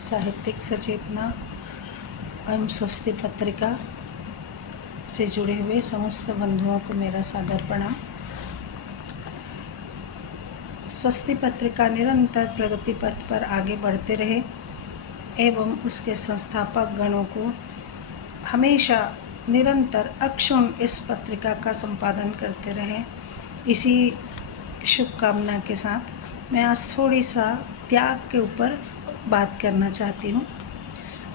साहित्यिक सचेतना एवं स्वस्ति पत्रिका से जुड़े हुए समस्त बंधुओं को मेरा सादर प्रणाम। स्वस्ति पत्रिका निरंतर प्रगति पथ पर आगे बढ़ते रहे एवं उसके संस्थापक गणों को हमेशा निरंतर अक्षुण्ण इस पत्रिका का संपादन करते रहें, इसी शुभकामना के साथ मैं आज थोड़ी सा त्याग के ऊपर बात करना चाहती हूँ।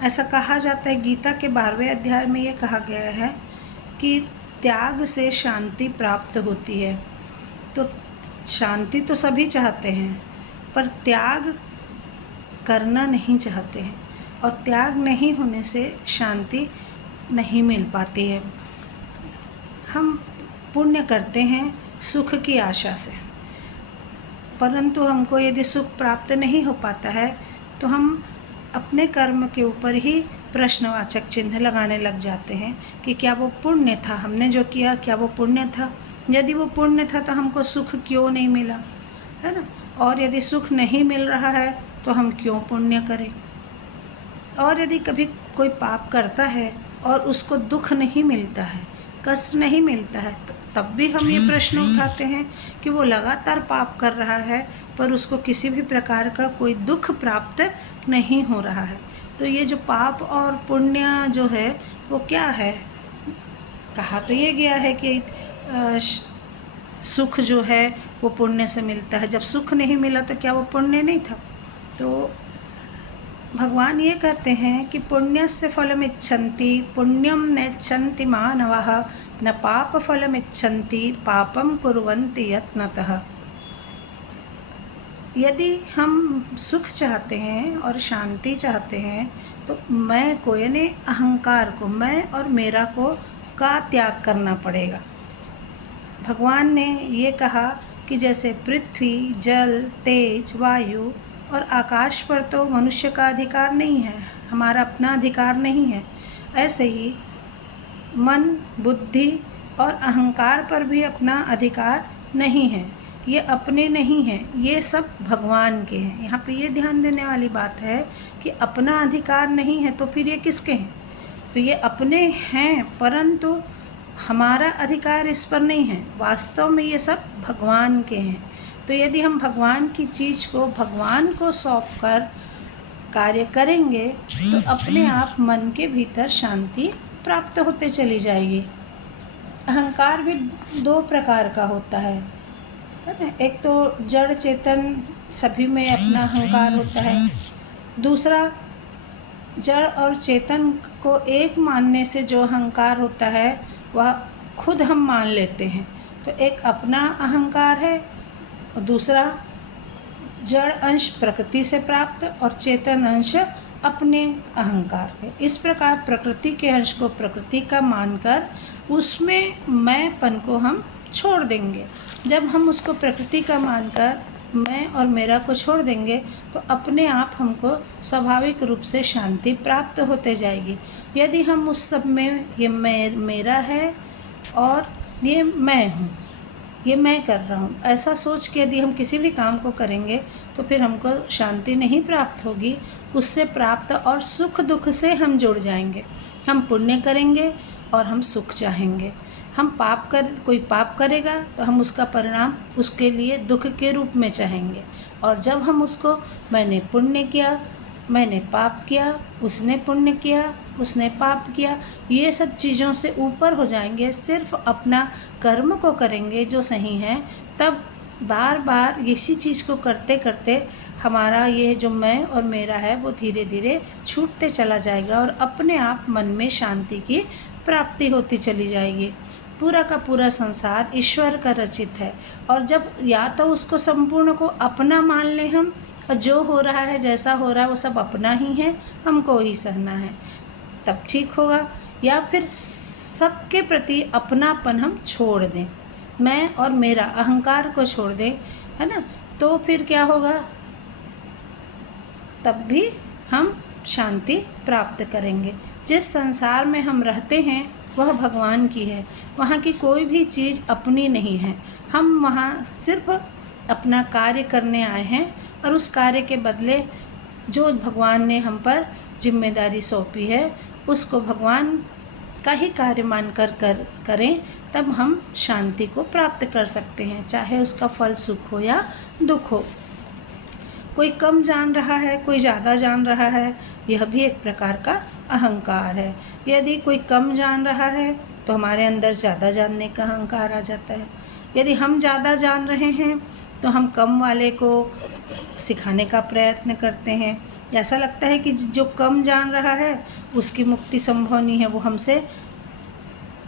ऐसा कहा जाता है, गीता के 12वें अध्याय में ये कहा गया है कि त्याग से शांति प्राप्त होती है। तो शांति तो सभी चाहते हैं, पर त्याग करना नहीं चाहते हैं, और त्याग नहीं होने से शांति नहीं मिल पाती है। हम पुण्य करते हैं सुख की आशा से, परंतु हमको यदि सुख प्राप्त नहीं हो पाता है तो हम अपने कर्म के ऊपर ही प्रश्नवाचक चिन्ह लगाने लग जाते हैं कि क्या वो पुण्य था, हमने जो किया क्या वो पुण्य था। यदि वो पुण्य था तो हमको सुख क्यों नहीं मिला, है ना। और यदि सुख नहीं मिल रहा है तो हम क्यों पुण्य करें। और यदि कभी कोई पाप करता है और उसको दुख नहीं मिलता है, कष्ट नहीं मिलता है, तो तब भी हम ये प्रश्न उठाते हैं कि वो लगातार पाप कर रहा है पर उसको किसी भी प्रकार का कोई दुख प्राप्त नहीं हो रहा है। तो ये जो पाप और पुण्य जो है वो क्या है। कहा तो ये गया है कि सुख जो है वो पुण्य से मिलता है। जब सुख नहीं मिला तो क्या वो पुण्य नहीं था। तो भगवान ये कहते हैं कि पुण्यस्य फलमिच्छन्ति पुण्यम नेच्छन्ति मानवः न पाप फलमिच्छन्ति पापम कुर्वन्ति यत्नतः। यदि हम सुख चाहते हैं और शांति चाहते हैं तो मैं को यानी अहंकार को, मैं और मेरा को का त्याग करना पड़ेगा। भगवान ने ये कहा कि जैसे पृथ्वी, जल, तेज, वायु और आकाश पर तो मनुष्य का अधिकार नहीं है, हमारा अपना अधिकार नहीं है, ऐसे ही मन, बुद्धि और अहंकार पर भी अपना अधिकार नहीं है। ये अपने नहीं हैं, ये सब भगवान के हैं। यहाँ पे ये ध्यान देने वाली बात है कि अपना अधिकार नहीं है तो फिर ये किसके हैं। तो ये अपने हैं, परंतु हमारा अधिकार इस पर नहीं है। वास्तव में ये सब भगवान के हैं। तो यदि हम भगवान की चीज़ को भगवान को सौंप कर कार्य करेंगे तो अपने आप मन के भीतर शांति प्राप्त होते चली जाएगी। अहंकार भी दो प्रकार का होता है ना। एक तो जड़ चेतन सभी में अपना अहंकार होता है, दूसरा जड़ और चेतन को एक मानने से जो अहंकार होता है वह खुद हम मान लेते हैं। तो एक अपना अहंकार है और दूसरा जड़ अंश प्रकृति से प्राप्त और चेतन अंश अपने अहंकार है। इस प्रकार प्रकृति के अंश को प्रकृति का मानकर उसमें मैंपन को हम छोड़ देंगे। जब हम उसको प्रकृति का मानकर मैं और मेरा को छोड़ देंगे तो अपने आप हमको स्वाभाविक रूप से शांति प्राप्त होते जाएगी। यदि हम उस सब में ये मेरा है और ये मैं हूँ, ये मैं कर रहा हूँ, ऐसा सोच के यदि हम किसी भी काम को करेंगे तो फिर हमको शांति नहीं प्राप्त होगी। उससे प्राप्त और सुख दुख से हम जुड़ जाएंगे। हम पुण्य करेंगे और हम सुख चाहेंगे। हम कोई पाप करेगा तो हम उसका परिणाम उसके लिए दुख के रूप में चाहेंगे। और जब हम उसको मैंने पुण्य किया, मैंने पाप किया, उसने पुण्य किया, उसने पाप किया, ये सब चीज़ों से ऊपर हो जाएंगे, सिर्फ अपना कर्म को करेंगे जो सही है, तब बार बार इसी चीज़ को करते करते हमारा ये जो मैं और मेरा है वो धीरे धीरे छूटते चला जाएगा और अपने आप मन में शांति की प्राप्ति होती चली जाएगी। पूरा का पूरा संसार ईश्वर का रचित है और जब या तो उसको संपूर्ण को अपना मान लें हम, और जो हो रहा है जैसा हो रहा है वो सब अपना ही है, हमको ही सहना है, तब ठीक होगा। या फिर सबके प्रति अपनापन हम छोड़ दें, मैं और मेरा अहंकार को छोड़ दें, है ना, तो फिर क्या होगा, तब भी हम शांति प्राप्त करेंगे। जिस संसार में हम रहते हैं वह भगवान की है, वहाँ की कोई भी चीज़ अपनी नहीं है। हम वहाँ सिर्फ अपना कार्य करने आए हैं और उस कार्य के बदले जो भगवान ने हम पर जिम्मेदारी सौंपी है उसको भगवान का ही कार्य मान कर करें, तब हम शांति को प्राप्त कर सकते हैं, चाहे उसका फल सुख हो या दुख हो। कोई कम जान रहा है, कोई ज़्यादा जान रहा है, यह भी एक प्रकार का अहंकार है। यदि कोई कम जान रहा है तो हमारे अंदर ज़्यादा जानने का अहंकार आ जाता है। यदि हम ज़्यादा जान रहे हैं तो हम कम वाले को सिखाने का प्रयत्न करते हैं। ऐसा लगता है कि जो कम जान रहा है उसकी मुक्ति संभव नहीं है, वो हमसे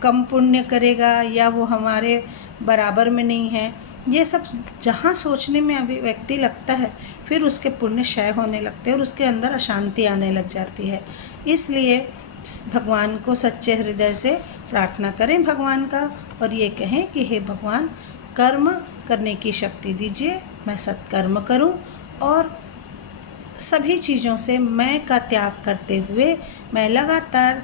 कम पुण्य करेगा या वो हमारे बराबर में नहीं है। ये सब जहाँ सोचने में अभी व्यक्ति लगता है, फिर उसके पुण्य क्षय होने लगते हैं और उसके अंदर अशांति आने लग जाती है। इसलिए भगवान को सच्चे हृदय से प्रार्थना करें भगवान का, और ये कहें कि हे भगवान, कर्म करने की शक्ति दीजिए, मैं सत्कर्म करूं और सभी चीज़ों से मैं का त्याग करते हुए मैं लगातार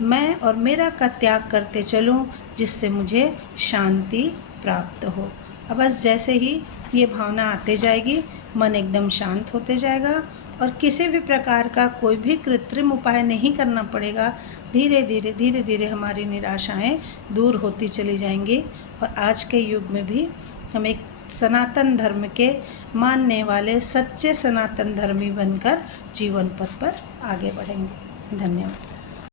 मैं और मेरा का त्याग करते चलूं, जिससे मुझे शांति प्राप्त हो। अब बस जैसे ही ये भावना आते जाएगी, मन एकदम शांत होते जाएगा और किसी भी प्रकार का कोई भी कृत्रिम उपाय नहीं करना पड़ेगा। धीरे धीरे हमारी निराशाएं दूर होती चली जाएंगी और आज के युग में भी हम एक सनातन धर्म के मानने वाले सच्चे सनातन धर्मी बनकर जीवन पथ पर आगे बढ़ेंगे। धन्यवाद।